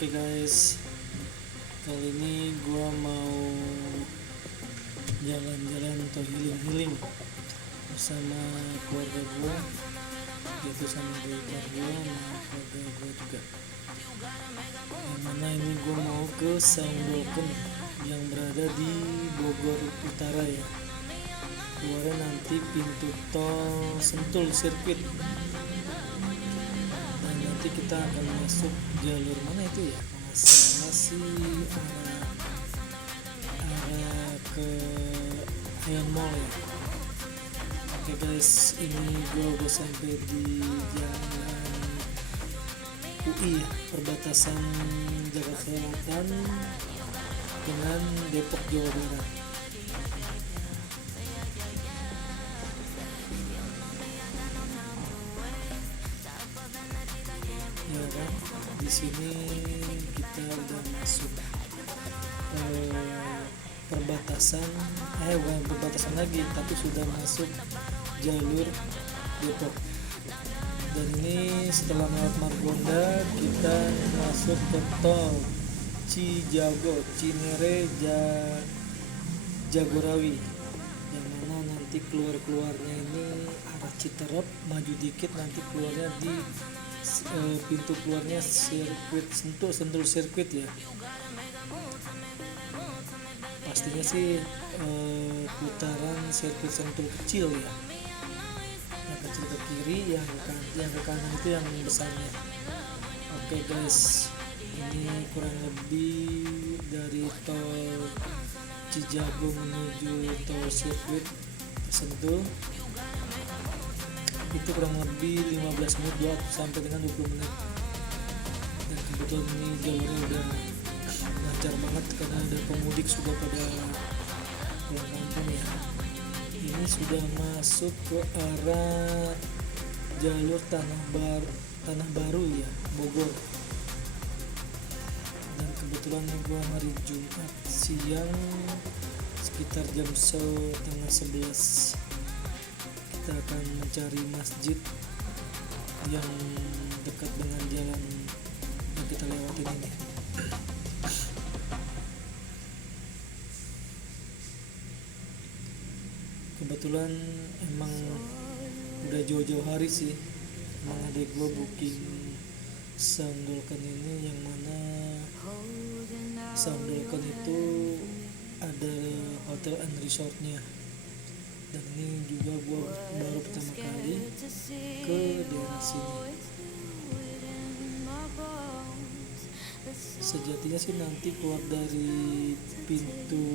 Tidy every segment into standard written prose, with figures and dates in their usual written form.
Oke guys, kali ini gua mau jalan-jalan atau healing bersama keluarga gua, yaitu sama keluarga gua sama keluarga gua juga. Yang mana ini gua mau ke Saungdoken yang berada di Bogor Utara ya. Keluarnya nanti pintu tol Sentul Sirkuit. Dan nanti kita akan masuk jalur mana itu ya? Masih arah ke Ion Mall ya. Oke guys, ini gue udah sampai di jalan UI ya, perbatasan Jakarta Selatan dengan Depok Jawa Barat. Ya kan, di sini kita udah masuk perbatasan, bukan perbatasan lagi, tapi sudah masuk jalur Depok. Dan ini setelah lewat Margonda, kita masuk ke tol Cijago, Cinere, Jagorawi, yang mana nanti keluarnya ini arah Citerep, maju dikit nanti keluarnya di pintu keluarnya sirkuit Sentul Sirkuit ya. Pastinya sih putaran sirkuit Sentul kecil ya, yang kecil ke kiri, yang ke kanan itu yang besarnya. Oke guys, ini kurang lebih dari tol Cijago menuju tol sirkuit Sentul itu kurang lebih 15 menit sampai dengan 20 menit. Dan kebetulan ini jalurnya udah lancar banget karena ada pemudik sudah pada pulang kampung ya. Ini sudah masuk ke arah jalur Tanah Baru ya, Bogor. Dan kebetulan gua hari Jumat siang sekitar jam setengah 11 kita akan mencari masjid yang dekat dengan jalan yang kita lewatin ini. Kebetulan emang udah jauh-jauh hari sih, emang adek gue booking Saungdoken ini, yang mana Saungdoken itu ada hotel and resortnya. Dan ini juga gue baru pertama kali ke daerah sini. Sejatinya sih nanti keluar dari pintu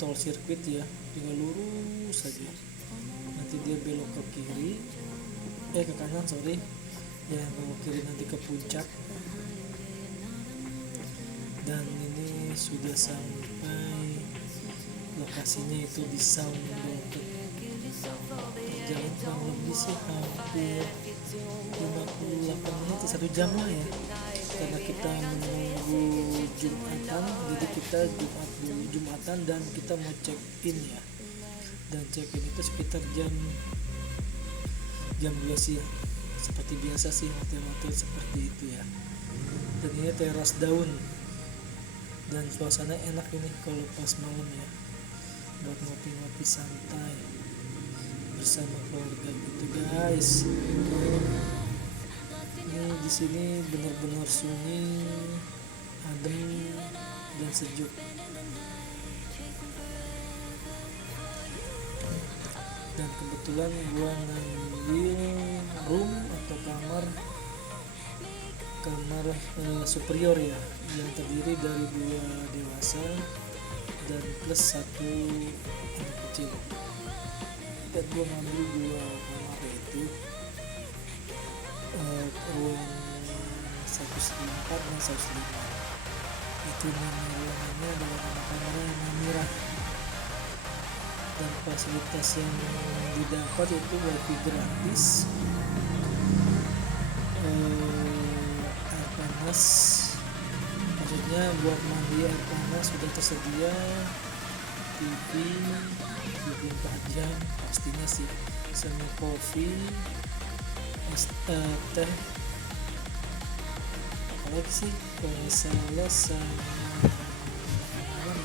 tol sirkuit ya, tinggal lurus saja. Nanti dia belok ke kiri, ke kanan ya, belok kiri nanti ke puncak. Dan ini sudah sampai lokasinya itu di Saungdoken. Jalan kurang lebih sih hampir 58 menit, 1 jam lah ya, karena kita menunggu Jumatan. Jadi kita Jumatan dan kita mau check in ya, dan check in itu sekitar jam 2 siang seperti biasa sih, hotel-hotel seperti itu ya. Dan ini teras daun dan suasana enak ini kalau pas malam ya, buat ngopi-ngopi santai bersama keluarga gitu guys. Ini di sini benar-benar sunyi, adem dan sejuk. Dan kebetulan gua ngambil room atau kamar superior ya, yang terdiri dari 2 dewasa dan plus 1 anak kecil. Dan gue ngambil 2 kamar, yaitu ruang 114 dan 105. Itu nama ruangannya adalah nama kamarnya Namira. Dan fasilitas yang didapat itu wifi gratis, air panas, maksudnya buat mandi air panas sudah tersedia, TV 24 jam pastinya sih, sama kopi, teh, apalagi sih kalau nggak salah sama malam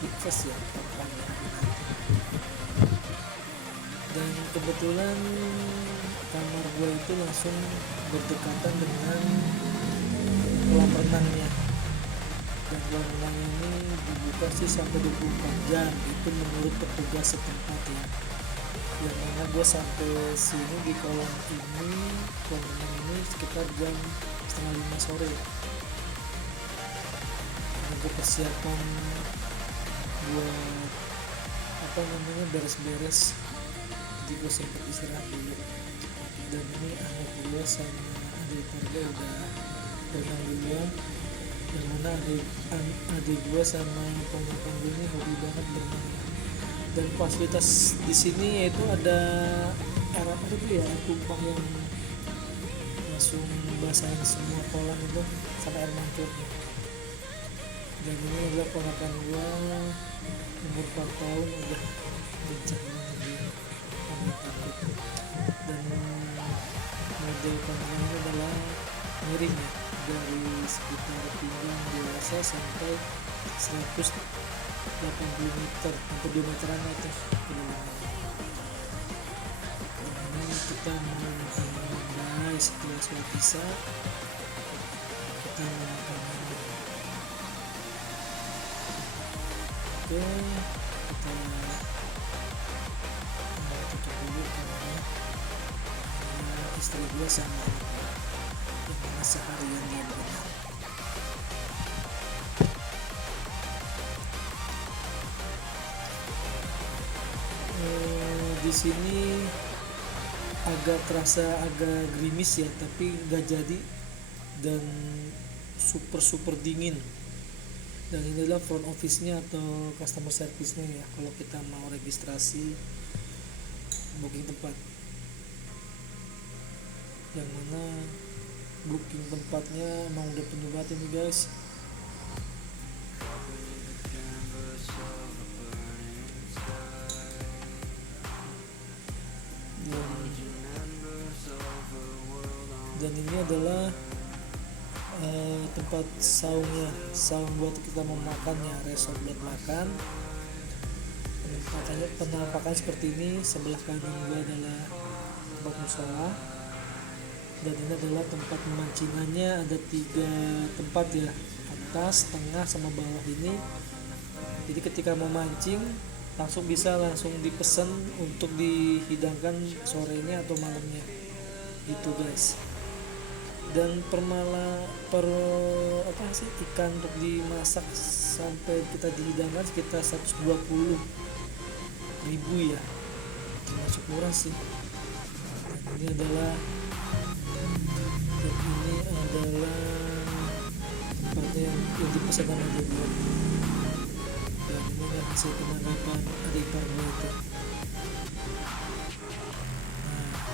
Invest ya kampanye. Dan kebetulan kamar gue itu langsung berdekatan dengan kolam renangnya, dan kolam renangnya ini dibuka sih sampai 24 jam itu menurut petugas setempat ya. Yang mana gue sampai sini di kolam renang ini sekitar jam setengah 5 sore. Untuk persiapan buat beres-beres, jadi gue sempat istirahat dulu. Dan ini anak gue sama adik keluarga udah berenang duluan, yang mana adik gue sama ponakan gue ini hobi banget berenang. Dan fasilitas di sini yaitu ada air tumpah yang langsung basahin semua kolam itu sama air mancurnya. Dan ini adalah ponakan gue umur 4 tahun udah lincah banget dia, takut. Dan model kolamnya adalah miring ya, dari sekitar pinggang dewasa sampai 180 meter, hampir 2 meteran itu kedalamannya. Ini kita mau makan guys, setelah sholat isya kita mau makan. Oke, kita tutup dulu karena istri gue sama yang mana seharian dia berenang. Di sini agak gerimis ya, tapi gak jadi, dan super dingin. Dan ini adalah front office-nya atau customer service-nya ya, kalau kita mau registrasi booking tempat, yang mana booking tempatnya emang udah penuh banget ini guys. Dan ini adalah tempat saung buat kita mau makan ya, resort buat makan. Penampakan seperti ini. Sebelah kanan gue adalah tempat musola, dan ini adalah tempat memancingannya. Ada 3 tempat ya, atas, tengah, sama bawah ini. Jadi ketika mau mancing langsung dipesan untuk dihidangkan sorenya atau malamnya gitu guys. Dan ikan untuk dimasak sampai kita dihidangkan sekitar 120.000 ya, termasuk murah sih. Dan ini adalah tempatnya yang dipesan sama dia. Dan ini adalah hasil penangkapan adik ipar gue itu.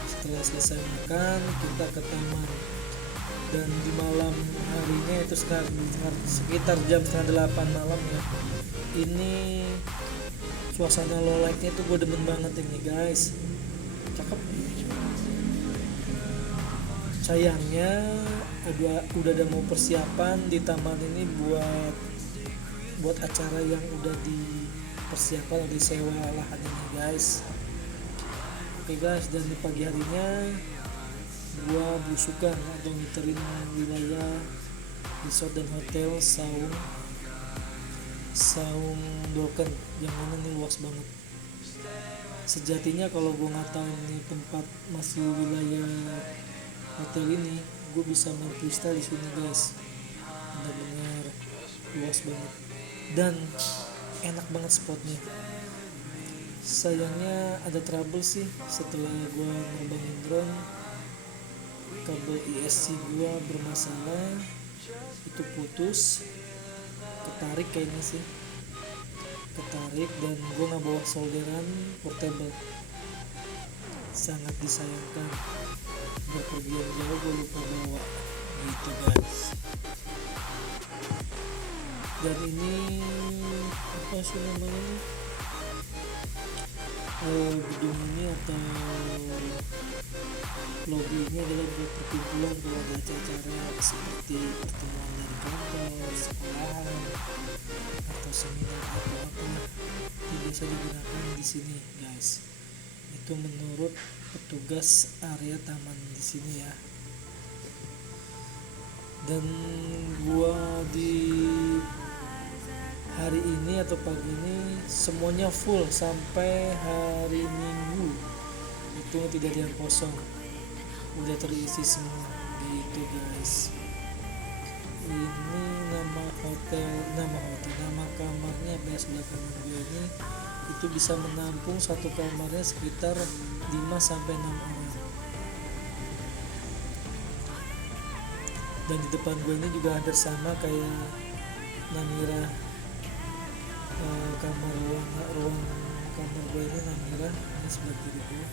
Setelah selesai makan kita ke taman, dan di malam harinya itu sekitar jam 7:30 malam ya, ini suasana low lightnya tuh gue demen banget ini guys, cakep. Sayangnya udah ada mau persiapan di taman ini buat acara yang udah dipersiapkan, udah disewa lahan ini guys. Oke guys, dan di pagi harinya gua belusukan atau ngiterin wilayah resort dan hotel Saung Dolken, yang mana nih luas banget. Sejatinya kalau gua nggak tahu ini tempat masih wilayah hotel ini, gua bisa main freestyle di sini guys. Benar-benar luas banget dan enak banget spotnya. Sayangnya ada trouble sih, setelah gua nerbangin drone kabel ISC gua bermasalah, itu putus, ketarik dan gua nggak bawa solderan portable. Sangat disayangkan, berpergian jauh gua lupa bawa gitu guys. Dan ini apa sih namanya, gedung ini atau lobby ini adalah buat perkumpulan kalau ada acara seperti pertemuan dari kantor, sekolahan, atau seminar atau apa itu biasa digunakan di sini guys. Itu menurut petugas area taman di sini ya. Dan gua di hari ini atau pagi ini semuanya full sampai hari Minggu, itu tidak ada yang kosong, udah terisi semua gitu guys. Ini nama kamarnya apa ya, sebelah kanan gue ini itu bisa menampung satu kamarnya sekitar 5 sampai 6 orang. Dan di depan gue ini juga hampir sama kayak Namira, ruang kamar gue ini Namira, ini sebelah kiri gue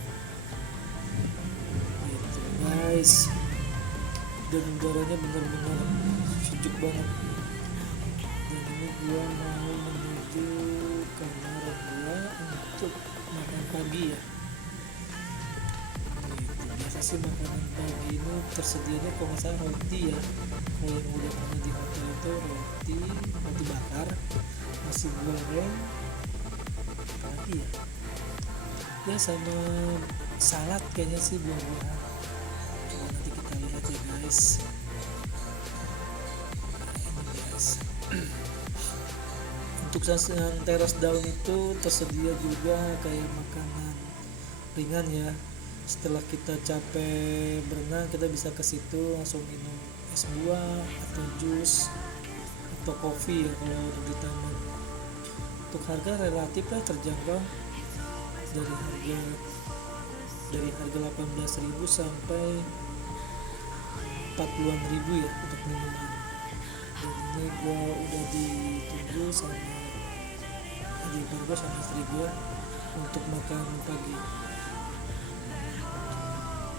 gitu guys. Dan udaranya benar-benar sejuk banget. Dan ini gua mau menuju kamar gua untuk makan pagi ya gitu. Biasa sih makanan pagi ini tersedianya kalau nggak salah roti ya, kalau yang udah pernah di hotel itu roti bakar, nasi goreng, apa lagi ya sama salad kayaknya sih buah-buahan. Coba nanti kita lihat ya guys. Nah, ini guys. Untuk yang teras daun itu tersedia juga kayak makanan ringan ya. Setelah kita capek berenang, kita bisa ke situ langsung minum es buah atau jus atau kopi ya kalau di taman. Untuk harga relatif lah terjangkau, dari harga 18.000 sampai 40.000 ya untuk minuman. Dan ini gua udah ditunggu sama adik ipar gua sama istri gua untuk makan pagi.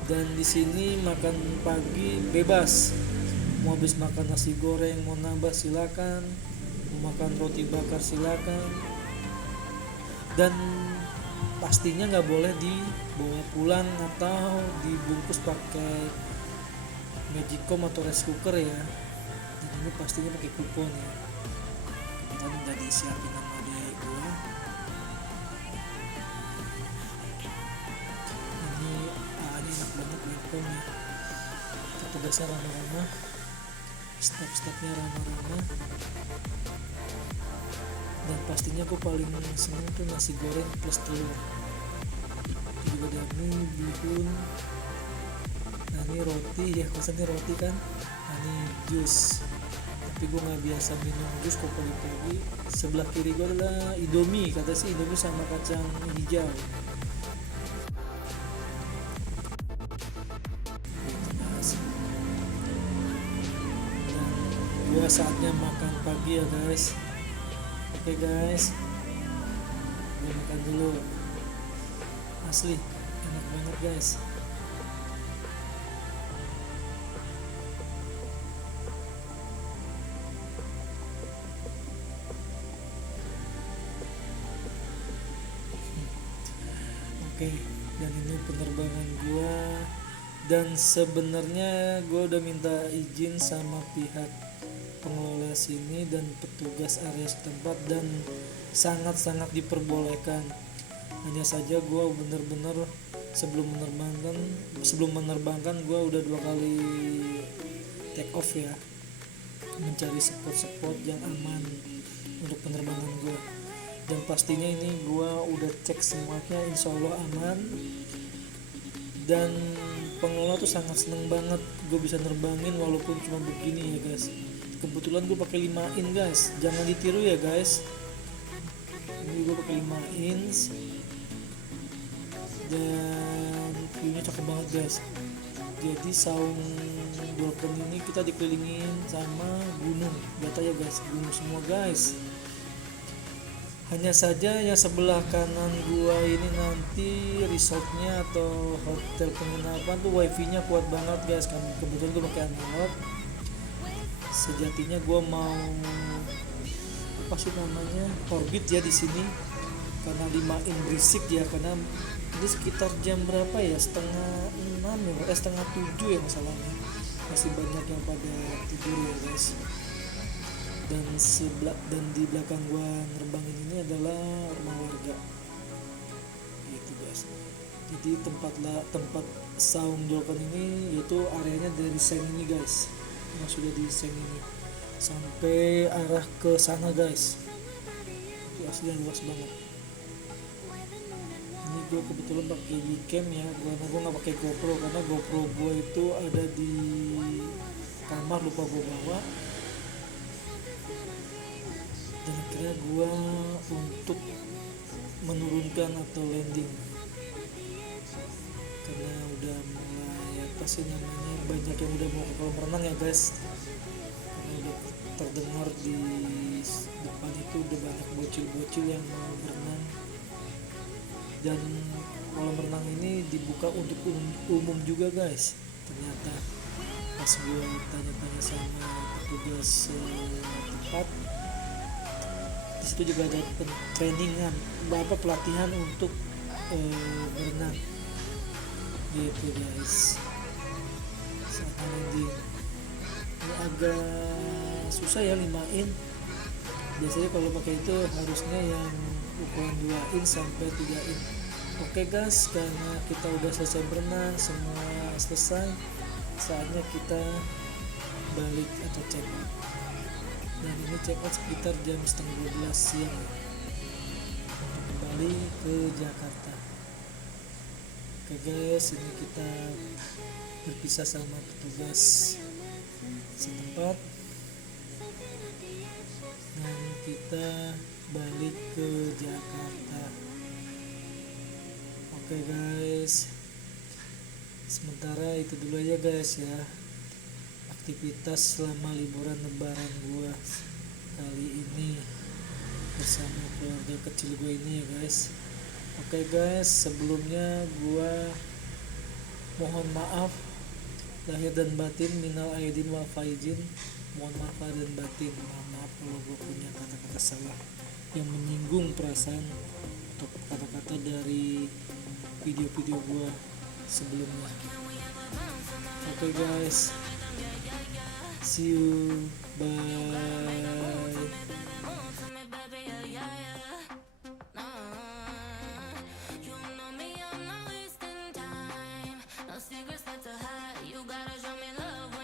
Dan di sini makan pagi bebas, mau habis makan nasi goreng mau nambah silakan, mau makan roti bakar silakan. Dan pastinya nggak boleh dibawa pulang atau dibungkus pakai magicom atau rice cooker ya. Dan ini pastinya pakai kupon ya. Kebetulan udah disiapin sama adik gua. Ini enak banget welcome ya. Petugasnya ramah-ramah, staff-staffnya ramah-ramah. Dan pastinya gue paling seneng tuh nasi goreng plus telur. Itu juga ada mie, bihun. Nah ini roti ya, kosannya roti kan. Nah ini jus, tapi gue gak biasa minum jus kok pagi-pagi. Sebelah kiri gue adalah Indomie, kata sih Indomie sama kacang hijau. Dan gue saatnya makan pagi ya guys. Oke guys, gue makan dulu. Asli enak banget guys. Oke, dan ini penerbangan gue. Dan sebenarnya gue udah minta izin sama pihak pengelola sini dan petugas area setempat dan sangat-sangat diperbolehkan. Hanya saja gue bener-bener sebelum menerbangkan gue udah 2 kali take off ya, mencari spot-spot yang aman untuk penerbangan gue. Dan pastinya ini gue udah cek semuanya, insya Allah aman. Dan pengelola tuh sangat seneng banget gue bisa nerbangin walaupun cuma begini ya guys. Kebetulan gue pakai 5 in guys, jangan ditiru ya guys. Ini gue pakai 5 inch dan viewnya cakep banget guys. Jadi saung balkon ini kita dikelilingin sama gunung, data ya guys, gunung semua guys. Hanya saja yang sebelah kanan gua ini nanti resortnya atau hotel penginapan tuh wifi nya kuat banget guys. Kebetulan gue pakai analog. Sejatinya gue mau apa sih namanya orbit ya di sini karena 5 in berisik ya, karena ini sekitar jam berapa ya, setengah 7 ya masalahnya. masih banyak yang pada tidur ya guys. Dan di belakang gua nerbangin ini adalah rumah warga gitu guys. Jadi tempat saung jolokan ini yaitu areanya dari seng ini guys, yang sudah di seng ini sampai arah ke sana guys. Itu aslinya luas banget. Ini gue kebetulan pakai Wicam ya, karena gue nggak pakai GoPro, karena GoPro gue itu ada di kamar, lupa gue bawa. Dan akhirnya gue untuk menurunkan atau landing, karena udah mulai apa sih namanya, banyak yang udah mau ke kolam renang ya guys, karena udah terdengar di depan itu udah banyak bocil-bocil yang mau berenang. Dan kolam renang ini dibuka untuk umum juga guys. Ternyata pas gue tanya-tanya sama petugas tempat, di situ juga ada trainingan, pelatihan untuk berenang gitu guys. Saat landing ini agak susah ya 5 in. Biasanya kalau pakai itu harusnya yang ukuran 2 in sampai 3 in. Oke guys, karena kita udah selesai berenang, semua selesai, saatnya kita balik atau check out. Dan ini check out sekitar jam setengah 12 siang untuk kembali ke Jakarta. Oke guys, ini kita berpisah sama petugas setempat dan kita balik ke Jakarta. Oke guys, sementara itu dulu aja guys ya, aktivitas selama liburan lebaran gua kali ini bersama keluarga kecil gue ini ya guys. Oke guys, sebelumnya gua mohon maaf lahir dan batin, minal aidin wal faizin, mohon maaf lahir dan batin, mohon maaf kalau gue punya kata-kata salah yang menyinggung perasaan atau kata-kata dari video-video gue sebelumnya. Oke guys, see you, bye. Secrets left to hide. You gotta show me love.